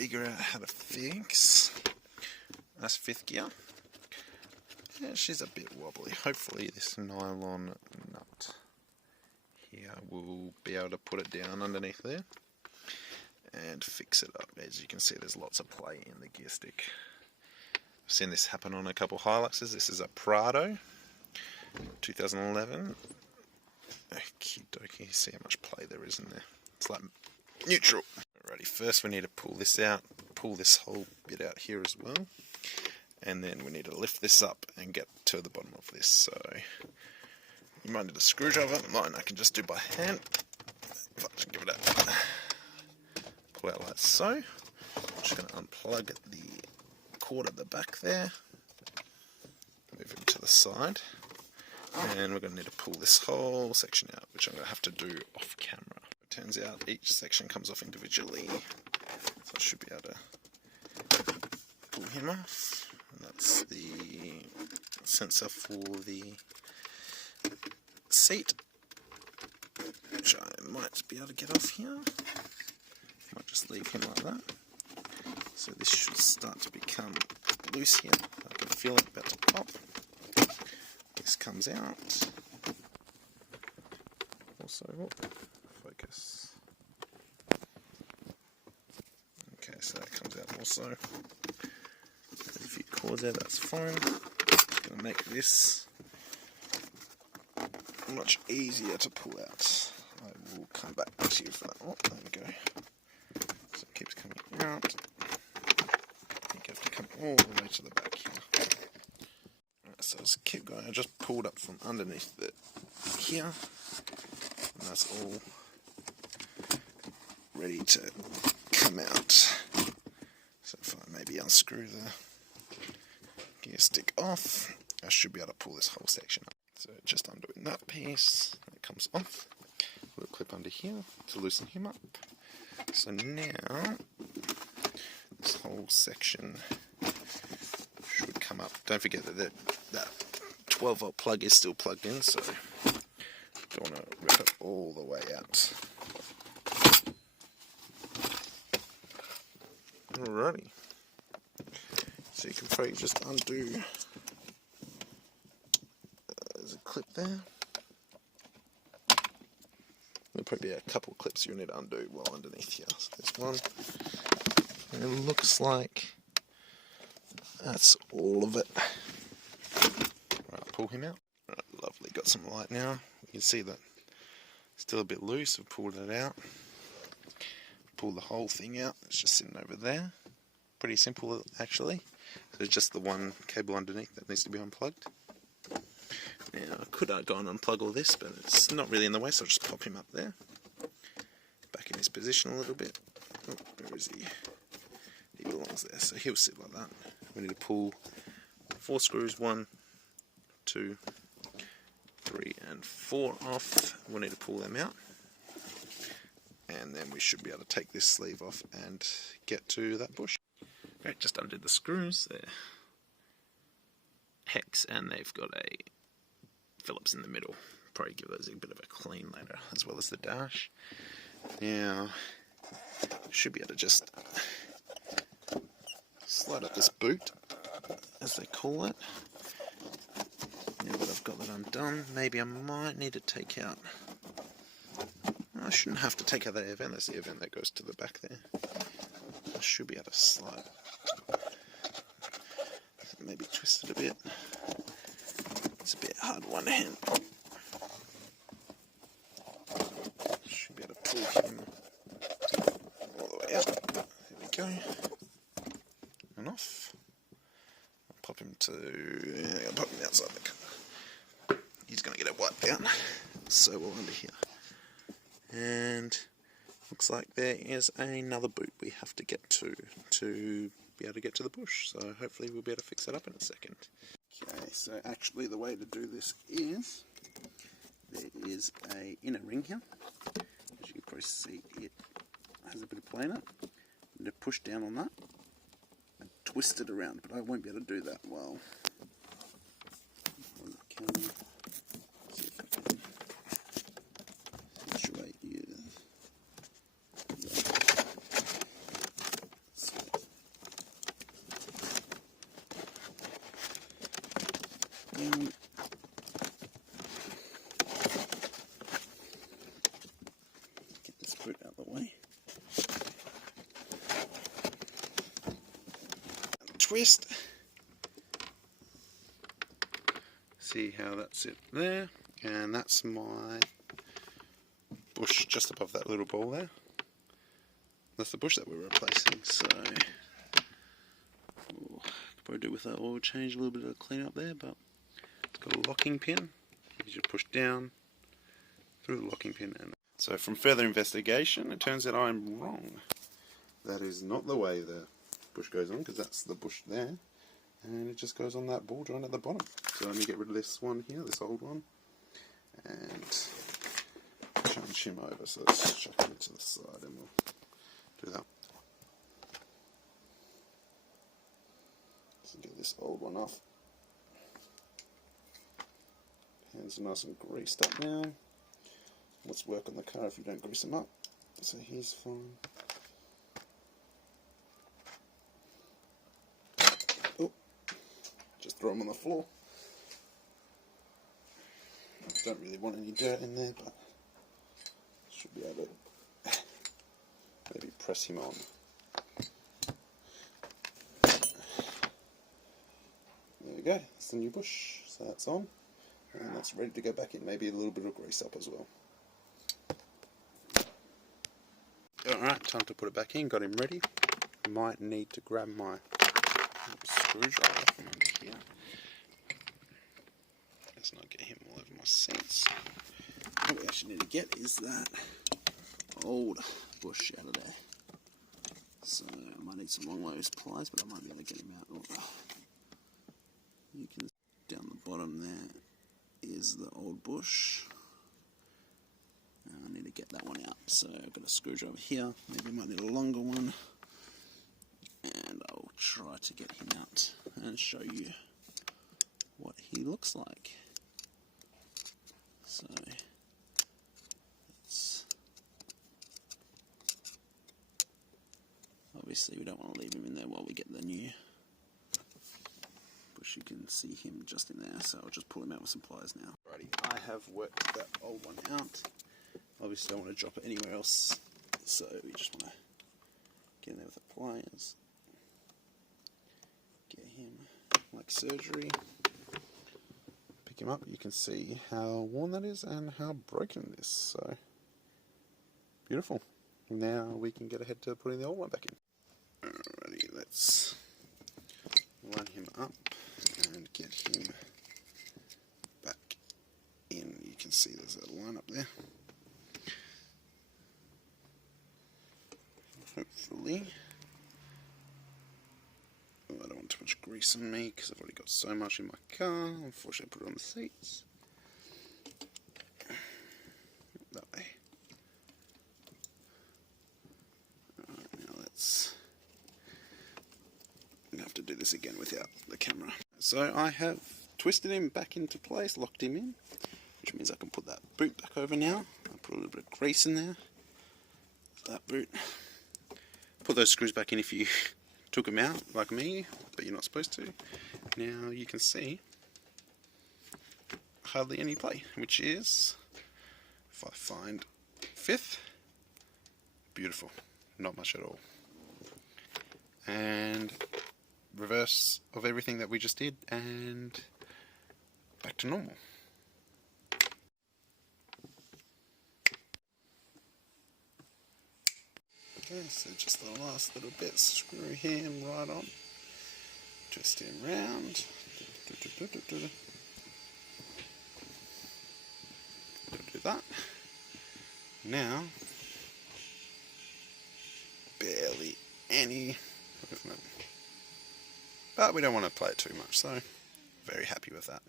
figure out how to fix that's 5th gear. Yeah, she's a bit wobbly. Hopefully this nylon nut here will be able to put it down underneath there and fix it up. As you can see, there's lots of play in the gear stick. I've seen this happen on a couple Hiluxes. This is a Prado 2011. Okie dokie, see how much play there is in there. It's like neutral. Alrighty, first we need to pull this out, pull this whole bit out here as well, and then we need to lift this up and get to the bottom of this. So you might need a screwdriver. Mine I can just do by hand. If I just give it a pull out like so. I'm just going to unplug the cord at the back there, move it to the side, and we're going to need to pull this whole section out, which I'm going to have to do off camera. It turns out each section comes off individually, so I should be able to pull him off. And that's the sensor for the seat, which I might be able to get off here. Might just leave him like that. So this should start to become loose here. I can feel it about to pop. This comes out. Also, focus. Okay, so that comes out also. There's a few cords there, that's fine. It's going to make this much easier to pull out. I will come back to you for that. Oh, there we go. So it keeps coming out. You have to come all the way to the back here. Alright, so let's keep going. I just pulled up from underneath the here, and that's all ready to come out. So if I maybe unscrew the gear stick off, I should be able to pull this whole section up. So just undoing that piece, it comes off. Put a clip under here to loosen him up. So now this whole section should come up. Don't forget that that 12-volt plug is still plugged in, so don't want to rip it all the way out. Alrighty. So you can probably just undo. There's a clip there. There'll probably be a couple of clips you'll need to undo while underneath here. So there's one. And it looks like that's all of it. Right, pull him out. Right, lovely, got some light now. You can see that it's still a bit loose. I've pulled it out. Pull the whole thing out. It's just sitting over there. Pretty simple actually. So it's just the one cable underneath that needs to be unplugged. Now I could go and unplug all this, but it's not really in the way, so I'll just pop him up there. Back in his position a little bit. Oh, where is he? He belongs there, so he'll sit like that. We need to pull 4 screws, 1, 2, 3 and 4 off. We'll need to pull them out. And then we should be able to take this sleeve off and get to that bush. Right, just undid the screws. They're hex and they've got a Phillips in the middle. Probably give those a bit of a clean later, as well as the dash. Now, should be able to just slide up this boot, as they call it. Now that I've got that undone, maybe I might need to take out. I shouldn't have to take out that air vent. There's the air vent that goes to the back there. I should be able to slide. Maybe twist it a bit. It's a bit hard one hand. Should be able to pull him all the way out. There we go. And off. I'll pop him to. I'll pop him outside the car. He's going to get it wiped out. So we'll under here. And looks like there is another boot we have to get to be able to get to the bush. So hopefully we'll be able to fix that up in a second. Okay, so actually the way to do this is, there is a inner ring here. As you can probably see, it has a bit of play in it. I'm going to push down on that and twist it around, but I won't be able to do that well. boot out of the way. Twist. See how that's it there, and that's my bush just above that little ball there. That's the bush that we're replacing, so could probably do with that oil change, a little bit of clean up there, but it's got a locking pin. You just push down through the locking pin. And so from further investigation, it turns out I'm wrong. That is not the way the bush goes on, because that's the bush there, and it just goes on that ball joint at the bottom. So let me get rid of this one here, this old one, and change him over. So let's chuck him to the side and we'll do that. Let's get this old one off. Hands are nice and greased up now. Let's work on the car if you don't grease them up. So he's fine. Oh, just throw them on the floor. Don't really want any dirt in there, but should be able to maybe press him on. There we go, that's the new bush. So that's on, and that's ready to go back in. Maybe a little bit of grease up as well. Alright, time to put it back in. Got him ready. Might need to grab my screwdriver from under here. Let's not get him all over my seats. What we actually need to get is that old bush out of there. So I might need some long loose pliers, but I might be able to get him out. Oh. You can see down the bottom there is the old bush. I need to get that one out. So I've got a screwdriver here. Maybe I might need a longer one. And I'll try to get him out and show you what he looks like. So it's obviously we don't want to leave him in there while we get the new bush. You can see him just in there, so I'll just pull him out with some pliers now. Alrighty, I have worked that old one out. Obviously I don't want to drop it anywhere else, so we just want to get in there with the pliers, get him like surgery. Him up, you can see how worn that is and how broken it is. So beautiful. Now we can get ahead to putting the old one back in. Alrighty, let's line him up and get him back in. You can see there's a line up there. Hopefully, I don't want too much grease on me because I've already got so much in my car. Unfortunately, I put it on the seats. That way. Alright, now let's. I'm going to have to do this again without the camera. So I have twisted him back into place, locked him in, which means I can put that boot back over now. I put a little bit of grease in there. That boot. Put those screws back in if you took them out, like me, but you're not supposed to. Now you can see hardly any play, which is, if I find fifth, beautiful, not much at all. And reverse of everything that we just did, and back to normal. Okay, so just the last little bit, screw him right on, twist him round, do that. Now, barely any movement, but we don't want to play it too much, so very happy with that.